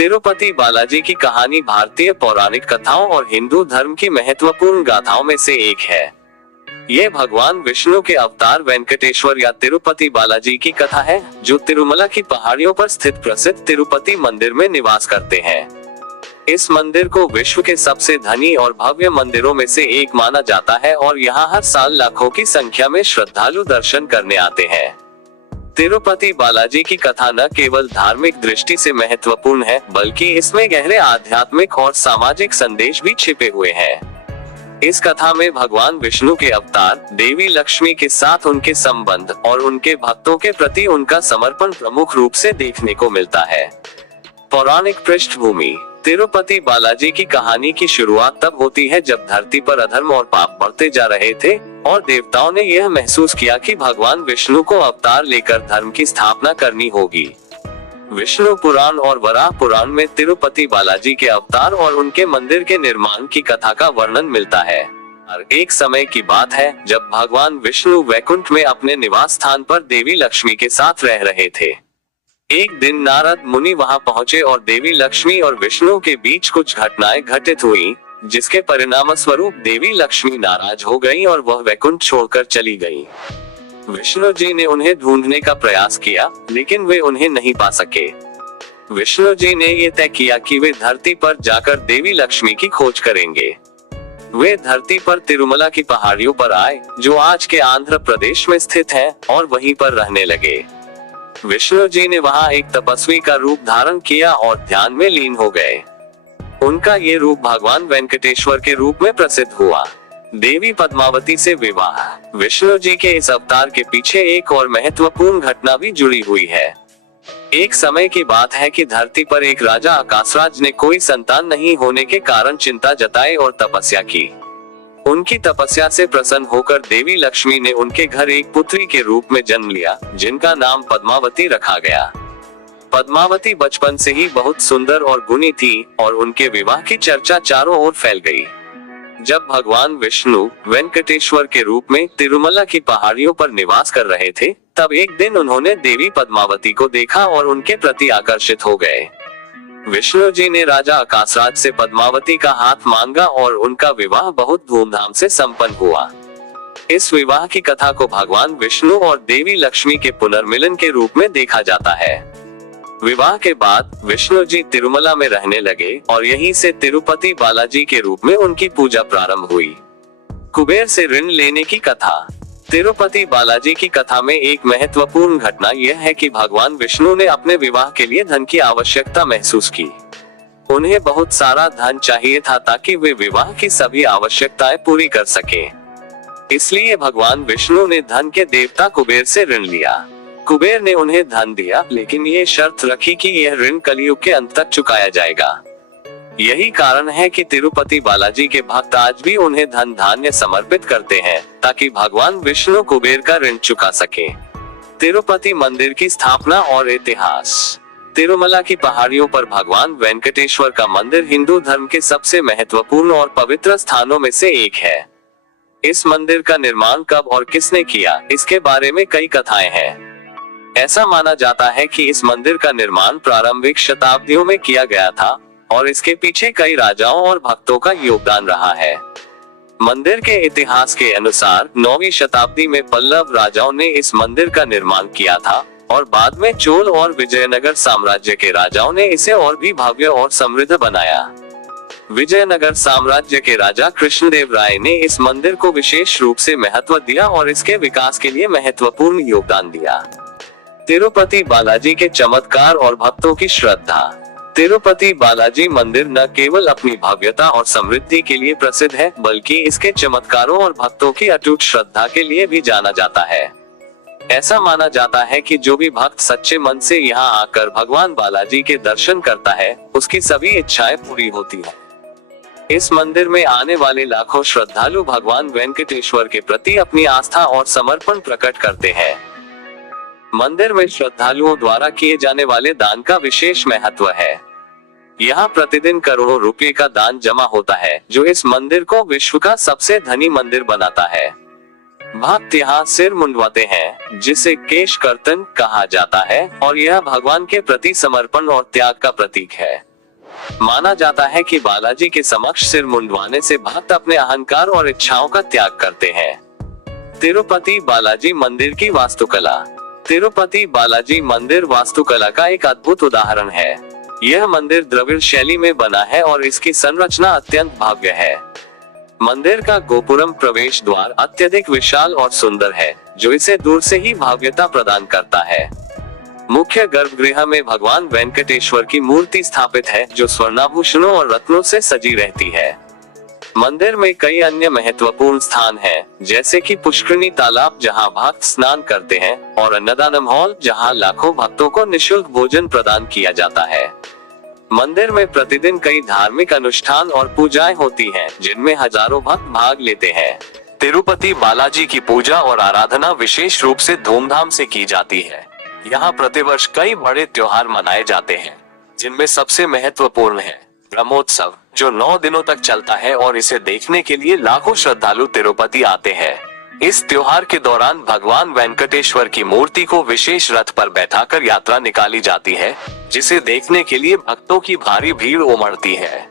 तिरुपति बालाजी की कहानी भारतीय पौराणिक कथाओं और हिंदू धर्म की महत्वपूर्ण गाथाओं में से एक है। ये भगवान विष्णु के अवतार वेंकटेश्वर या तिरुपति बालाजी की कथा है, जो तिरुमला की पहाड़ियों पर स्थित प्रसिद्ध तिरुपति मंदिर में निवास करते हैं। इस मंदिर को विश्व के सबसे धनी और भव्य मंदिरों में से एक माना जाता है और यहाँ हर साल लाखों की संख्या में श्रद्धालु दर्शन करने आते हैं। तिरुपति बालाजी की कथा न केवल धार्मिक दृष्टि से महत्वपूर्ण है, बल्कि इसमें गहरे आध्यात्मिक और सामाजिक संदेश भी छिपे हुए हैं। इस कथा में भगवान विष्णु के अवतार, देवी लक्ष्मी के साथ उनके संबंध और उनके भक्तों के प्रति उनका समर्पण प्रमुख रूप से देखने को मिलता है। पौराणिक पृष्ठभूमि। तिरुपति बालाजी की कहानी की शुरुआत तब होती है जब धरती पर अधर्म और पाप बढ़ते जा रहे थे और देवताओं ने यह महसूस किया कि भगवान विष्णु को अवतार लेकर धर्म की स्थापना करनी होगी। विष्णु पुराण और वराह पुराण में तिरुपति बालाजी के अवतार और उनके मंदिर के निर्माण की कथा का वर्णन मिलता है। और एक समय की बात है जब भगवान विष्णु वैकुंठ में अपने निवास स्थान पर देवी लक्ष्मी के साथ रह रहे थे। एक दिन नारद मुनि वहां पहुंचे और देवी लक्ष्मी और विष्णु के बीच कुछ घटनाएं घटित हुई, जिसके परिणाम स्वरूप देवी लक्ष्मी नाराज हो गई और वह वैकुंठ छोड़कर चली गई। विष्णु जी ने उन्हें ढूंढने का प्रयास किया, लेकिन वे उन्हें नहीं पा सके। विष्णु जी ने ये तय किया कि वे धरती पर जाकर देवी लक्ष्मी की खोज करेंगे। वे धरती पर तिरुमला की पहाड़ियों पर आए, जो आज के आंध्र प्रदेश में स्थित है, और वहीं पर रहने लगे। विष्णु जी ने वहां एक तपस्वी का रूप धारण किया और ध्यान में लीन हो गए। उनका ये रूप भगवान वेंकटेश्वर के रूप में प्रसिद्ध हुआ। देवी पद्मावती से विवाह। विष्णु जी के इस अवतार के पीछे एक और महत्वपूर्ण घटना भी जुड़ी हुई है। एक समय की बात है कि धरती पर एक राजा आकाशराज ने कोई संतान नहीं होने के कारण चिंता जताई और तपस्या की। उनकी तपस्या से प्रसन्न होकर देवी लक्ष्मी ने उनके घर एक पुत्री के रूप में जन्म लिया, जिनका नाम पद्मावती रखा गया। पद्मावती बचपन से ही बहुत सुंदर और गुणी थी और उनके विवाह की चर्चा चारों ओर फैल गई। जब भगवान विष्णु वेंकटेश्वर के रूप में तिरुमला की पहाड़ियों पर निवास कर रहे थे, तब एक दिन उन्होंने देवी पद्मावती को देखा और उनके प्रति आकर्षित हो गए। विष्णु जी ने राजा आकाशराज से पद्मावती का हाथ मांगा और उनका विवाह बहुत धूमधाम से संपन्न हुआ। इस विवाह की कथा को भगवान विष्णु और देवी लक्ष्मी के पुनर्मिलन के रूप में देखा जाता है। विवाह के बाद विष्णु जी तिरुमला में रहने लगे और यहीं से तिरुपति बालाजी के रूप में उनकी पूजा प्रारंभ हुई। कुबेर से ऋण लेने की कथा। तिरुपति बालाजी की कथा में एक महत्वपूर्ण घटना यह है कि भगवान विष्णु ने अपने विवाह के लिए धन की आवश्यकता महसूस की। उन्हें बहुत सारा धन चाहिए था ताकि वे विवाह की सभी आवश्यकताएं पूरी कर सकें। इसलिए भगवान विष्णु ने धन के देवता कुबेर से ऋण लिया। कुबेर ने उन्हें धन दिया, लेकिन ये शर्त रखी कि यह ऋण कलयुग के अंत तक चुकाया जाएगा। यही कारण है कि तिरुपति बालाजी के भक्त आज भी उन्हें धन धान्य समर्पित करते हैं, ताकि भगवान विष्णु कुबेर का ऋण चुका सके। तिरुपति मंदिर की स्थापना और इतिहास। तिरुमला की पहाड़ियों पर भगवान वेंकटेश्वर का मंदिर हिंदू धर्म के सबसे महत्वपूर्ण और पवित्र स्थानों में से एक है। इस मंदिर का निर्माण कब और किसने किया, इसके बारे में कई कथाएं हैं। ऐसा माना जाता है कि इस मंदिर का निर्माण प्रारंभिक शताब्दियों में किया गया था और इसके पीछे कई राजाओं और भक्तों का योगदान रहा है। मंदिर के इतिहास के अनुसार 9वीं शताब्दी में पल्लव राजाओं ने इस मंदिर का निर्माण किया था और बाद में चोल और विजयनगर साम्राज्य के राजाओं ने इसे और भी भव्य और समृद्ध बनाया। विजयनगर साम्राज्य के राजा कृष्णदेव राय ने इस मंदिर को विशेष रूप से महत्व दिया और इसके विकास के लिए महत्वपूर्ण योगदान दिया। तिरुपति बालाजी के चमत्कार और भक्तों की श्रद्धा। तिरुपति बालाजी मंदिर न केवल अपनी भव्यता और समृद्धि के लिए प्रसिद्ध है, बल्कि इसके चमत्कारों और भक्तों की अटूट श्रद्धा के लिए भी जाना जाता है। ऐसा माना जाता है कि जो भी भक्त सच्चे मन से यहाँ आकर भगवान बालाजी के दर्शन करता है, उसकी सभी इच्छाएं पूरी होती हैं। इस मंदिर में आने वाले लाखों श्रद्धालु भगवान वेंकटेश्वर के प्रति अपनी आस्था और समर्पण प्रकट करते हैं। मंदिर में श्रद्धालुओं द्वारा किए जाने वाले दान का विशेष महत्व है। यहाँ प्रतिदिन करोड़ों रुपए का दान जमा होता है, जो इस मंदिर को विश्व का सबसे धनी मंदिर बनाता है। भक्त यहाँ सिर मुंडवाते हैं, जिसे केश कर्तन कहा जाता है, और यह भगवान के प्रति समर्पण और त्याग का प्रतीक है। माना जाता है कि बालाजी के समक्ष सिर मुंडवाने से भक्त अपने अहंकार और इच्छाओं का त्याग करते हैं। तिरुपति बालाजी मंदिर की वास्तुकला। तिरुपति बालाजी मंदिर वास्तुकला का एक अद्भुत उदाहरण है। यह मंदिर द्रविड़ शैली में बना है और इसकी संरचना अत्यंत भव्य है। मंदिर का गोपुरम प्रवेश द्वार अत्यधिक विशाल और सुंदर है, जो इसे दूर से ही भव्यता प्रदान करता है। मुख्य गर्भगृह में भगवान वेंकटेश्वर की मूर्ति स्थापित है, जो स्वर्णाभूषणों और रत्नों से सजी रहती है। मंदिर में कई अन्य महत्वपूर्ण स्थान हैं, जैसे कि पुष्करिणी तालाब जहां भक्त स्नान करते हैं, और अन्नदानम हॉल जहां लाखों भक्तों को निःशुल्क भोजन प्रदान किया जाता है। मंदिर में प्रतिदिन कई धार्मिक अनुष्ठान और पूजाएं होती हैं, जिनमें हजारों भक्त भाग लेते हैं। तिरुपति बालाजी की पूजा और आराधना विशेष रूप से धूमधाम से की जाती है। यहाँ प्रतिवर्ष कई बड़े त्योहार मनाए जाते हैं, जिनमें सबसे महत्वपूर्ण है ब्रह्मोत्सव, जो 9 दिनों तक चलता है और इसे देखने के लिए लाखों श्रद्धालु तिरुपति आते हैं। इस त्योहार के दौरान भगवान वेंकटेश्वर की मूर्ति को विशेष रथ पर बैठाकर यात्रा निकाली जाती है, जिसे देखने के लिए भक्तों की भारी भीड़ उमड़ती है।